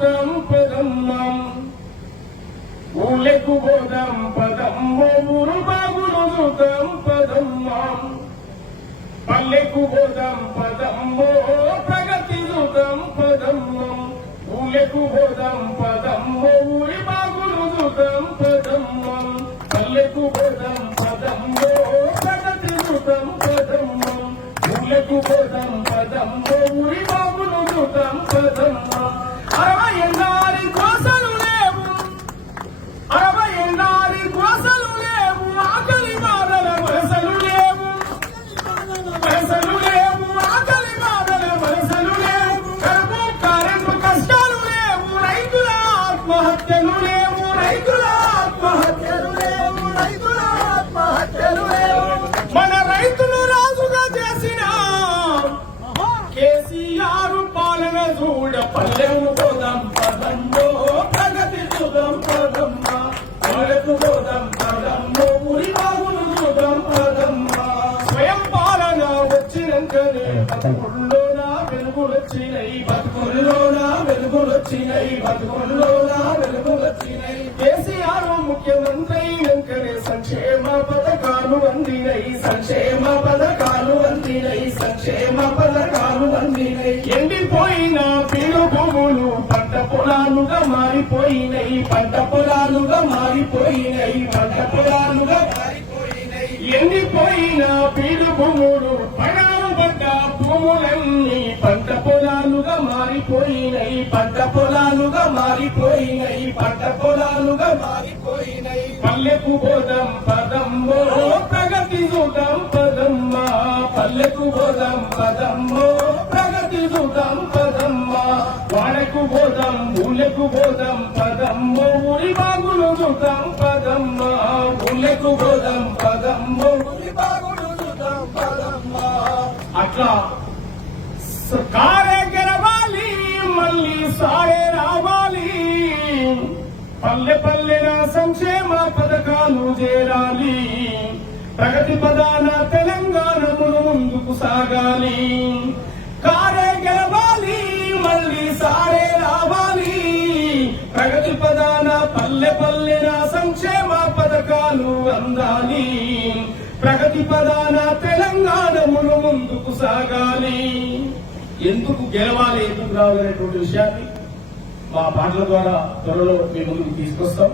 పోదాం పదమ్మాం. ఊళ్ళకు పోదాం పదమ్మ ఊరు బాగులు చూద్దాం పదమ్మాం. పల్లెకు పోదాం పదమ్మో ప్రగతి చూద్దాం పదమ్మం. ఊళ్ళకు పోదాం పదమ్మో ఊరి బాగులు చూద్దాం పదమ్మం. పల్లెకు పోదాం పదమ్మో ప్రగతి చూద్దాం పదమ్మం. ఊళ్ళకు పోదాం పదమ్మో ఊరి చూడ పోదాం పదంలో ప్రగతి చూద్దాం పదమ్మ పల్లెకు పోదాం పదమ్మో ఊరి బాగులు చూద్దాం పదమ్మ స్వయం పాలన వచ్చినాకనే బతుకుల్లోన వెలుగులొచ్చినాయి బతుకుల్లోన వెలుగులొచ్చినాయి బతుకుల్లోన వెలుగులొచ్చినాయి కేసీఆర్ ముఖ్యమంత్రి వెంకనే సంక్షేమ పథకాలు అందినై సంక్షేమ పథకాలు పొలాలుగా మారిపోయినాయి పంట పొలాలుగా మారిపోయినై పంట పొలాలుగా మారిపోయినై. ఎండిపోయిన పీడు భూములు పడాలు పడ్డ భూములన్నీ పంట పొలాలుగా మారిపోయినాయి పంట పొలాలుగా మారిపోయినాయి పంట పొలాలుగా మారిపోయినై. పల్లెకు పోదాం పదమ్మో ప్రగతి చూద్దాం పదమ్మ. పల్లెకు పోదాం పదమ్మో వాడకు పోదాం ఊళ్ళకు పోదాం పదమ్మ ఊరి బాగులు చూద్దాం పదమ్మ ఊళ్ళకు పోదాం పదమ్మ ఊరి బాగులు చూద్దాం పదమ్మ. అట్లా కారే గెలవాలి మళ్ళీ సారే రావాలి. పల్లె పల్లెన సంక్షేమ పథకాలు చేరాలి. ప్రగతి పదాన తెలంగాణమును ముందుకు సాగాలి. ప్రగతి పదాన పల్లె పల్లెన సంక్షేమ పథకాలు అందాలి. ప్రగతి పదాన తెలంగాణమును ముందుకు సాగాలి. ఎందుకు గెలవాలి ఎందుకు రావాలనేటువంటి విషయాన్ని మా పాటల ద్వారా త్వరలో మీ ముందుకు తీసుకొస్తాం.